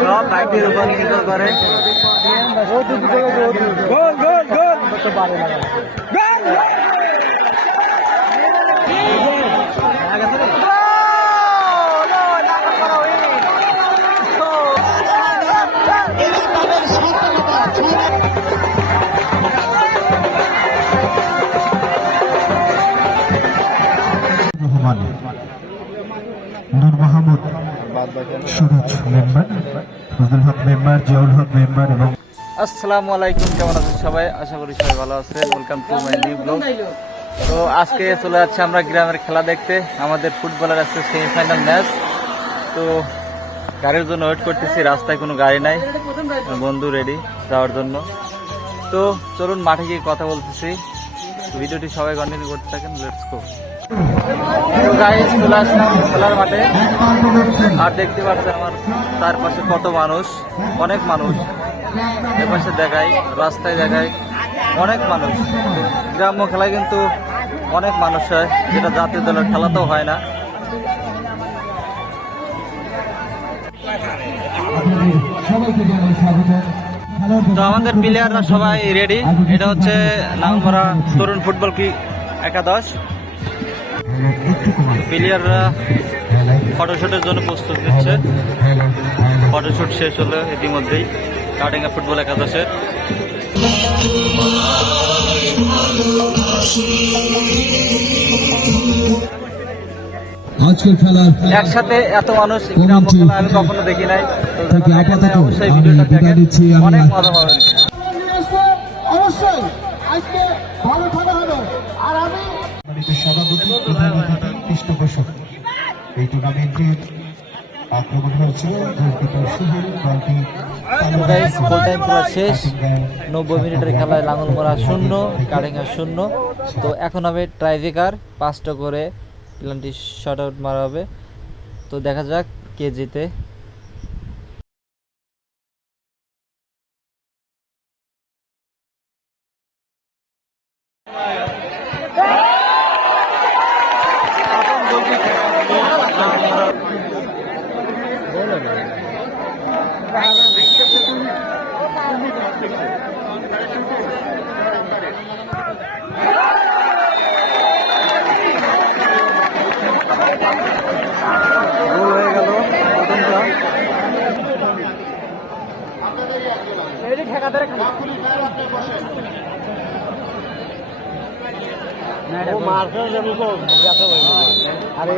সব ভাগ্যের উপর নির্ভর করে। নূর মাহমুদ, সুরজ মেম্বার, ফজলুল হক মেম্বার, জিয়াউল হক মেম্বার এবং আসসালামু আলাইকুম। কেমন আছেন সবাই? আশা করি সবাই ভালো আছেন। Welcome to my new blog. তো আজকে চলে যাচ্ছে আমরা গ্রামের খেলা দেখতে। আমাদের ফুটবলের আজকে সেমিফাইনাল ম্যাচ। তো গাড়ির জন্য ওয়েট করতেছি, রাস্তায় কোনো গাড়ি নাই, বন্ধু রেডি যাওয়ার জন্য। তো চলুন মাঠে গিয়ে কথা বলতেছি। ভিডিওটি সবাই কন্টিনিউ করতে থাকেন। Let's go. গাইস চলে আসলাম খেলার মাঠে, আর দেখতে পাচ্ছেন আমার চারপাশে কত মানুষ, অনেক মানুষ। এপাশে দেখাই, রাস্তায় দেখাই, অনেক মানুষ। গ্রাম্য খেলায় কিন্তু অনেক মানুষ হয়, যেটা জাতীয় দলের খেলা তো হয় না। তো আমাদের প্লেয়াররা সবাই রেডি। এটা হচ্ছে নামভরা তরুণ ফুটবল কি একাদশ। প্লেয়াররা ফটোশুটের জন্য প্রস্তুত নিচ্ছে। ফটোশুট শেষ হলো ইতিমধ্যেই কাটিঙ্গা ফুটবল একাদশের। আজকের খেলার একসাথে এত মানুষ গ্রাম্য খেলা আমি কখনো দেখি নাই। অবশ্যই ভিডিওটা দেখেন, অনেক মজা পাবেন। অবশ্যই আজকে ভালো খেলা হবে। আর আমি সভাপতি প্রধান অতিথি পৃষ্ঠপোষক এই টুর্নামেন্টের আক্রমণ হয়েছিল গোলকিপার সুহেল, দলটি ফুল টাইম পুরো শেষ। 90 মিনিটের খেলায় লাঙ্গলমরা 0, কাটিঙ্গা 0। তো এখন হবে ট্রাইব্রেকার, 5টা করে পেনাল্টি শট আউট মারা হবে। তো দেখা যাক কে জিতে। আরে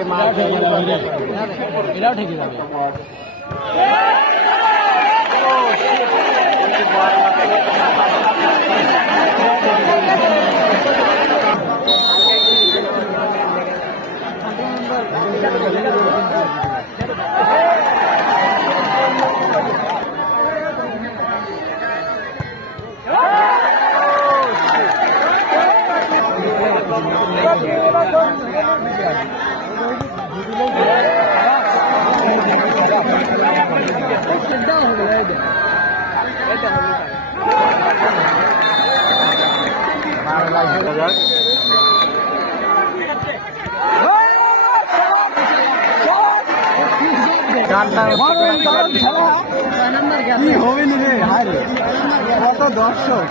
এটাও ঠিকই যাবে। কত দর্শক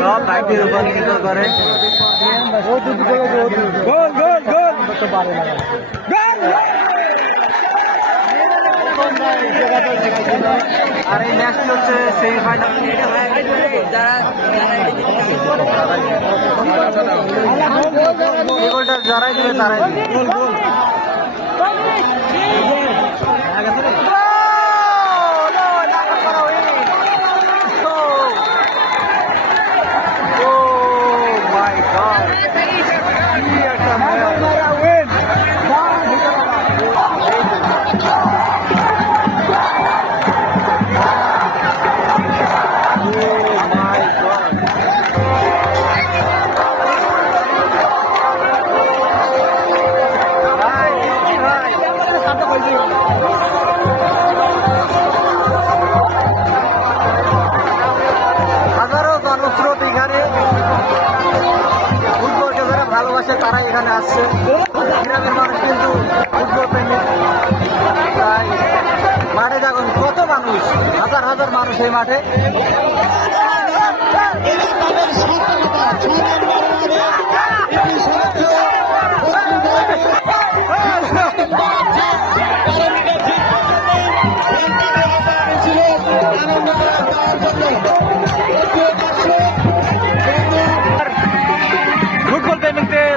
সব ভাগ্যের উপর নির্ভর করে। আর এই ম্যাচটি হচ্ছে সেমিফাইনাল। যারাই দিবে তারাই দিবে। তারা এখানে আসছে। গ্রামের মানুষ কিন্তু ফুটবল প্রেমী। তাই মাঠে দেখুন কত মানুষ, হাজার হাজার মানুষ এই মাঠে। ফুটবল প্রেমিকদের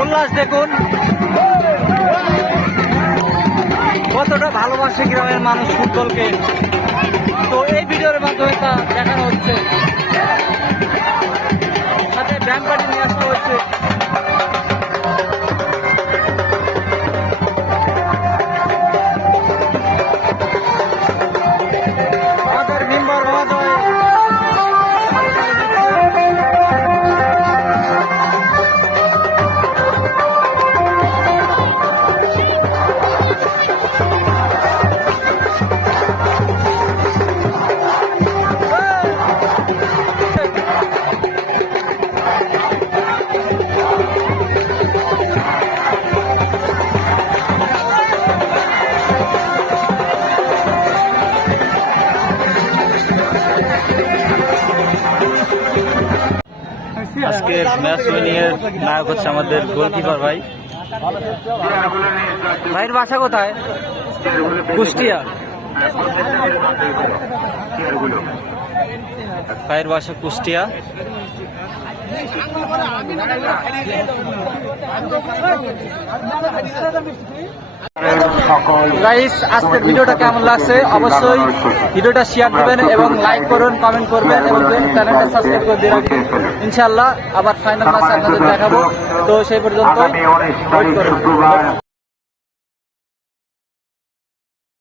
উল্লাস দেখুন, কতটা ভালোবাসে গ্রামের মানুষ ফুটবলকে। তো এই ভিডিওর মাধ্যমে তা দেখানো হচ্ছে, সাথে ব্যান্ড পার্টি নিয়ে আসা হচ্ছে। আমাদের মেম্বার মহোদয় আজকের ম্যাচ উইনিং এর নায়ক হচ্ছে আমাদের গোলকিপার ভাই। ভাইয়ের বাসা কোথায়? কুষ্টিয়া। ভাইয়ের বাসা কুষ্টিয়া। গাইস, আজকের ভিডিওটা কেমন লাগছে অবশ্যই ভিডিওটা শেয়ার দিবেন এবং লাইক করুন, কমেন্ট করবেন এবং চ্যানেলটা সাবস্ক্রাইব করে দিয়ে রাখবেন। ইনশাআল্লাহ আবার ফাইনাল ম্যাচ আপনাদের দেখাবো। তো সেই পর্যন্ত ওয়েট করুন।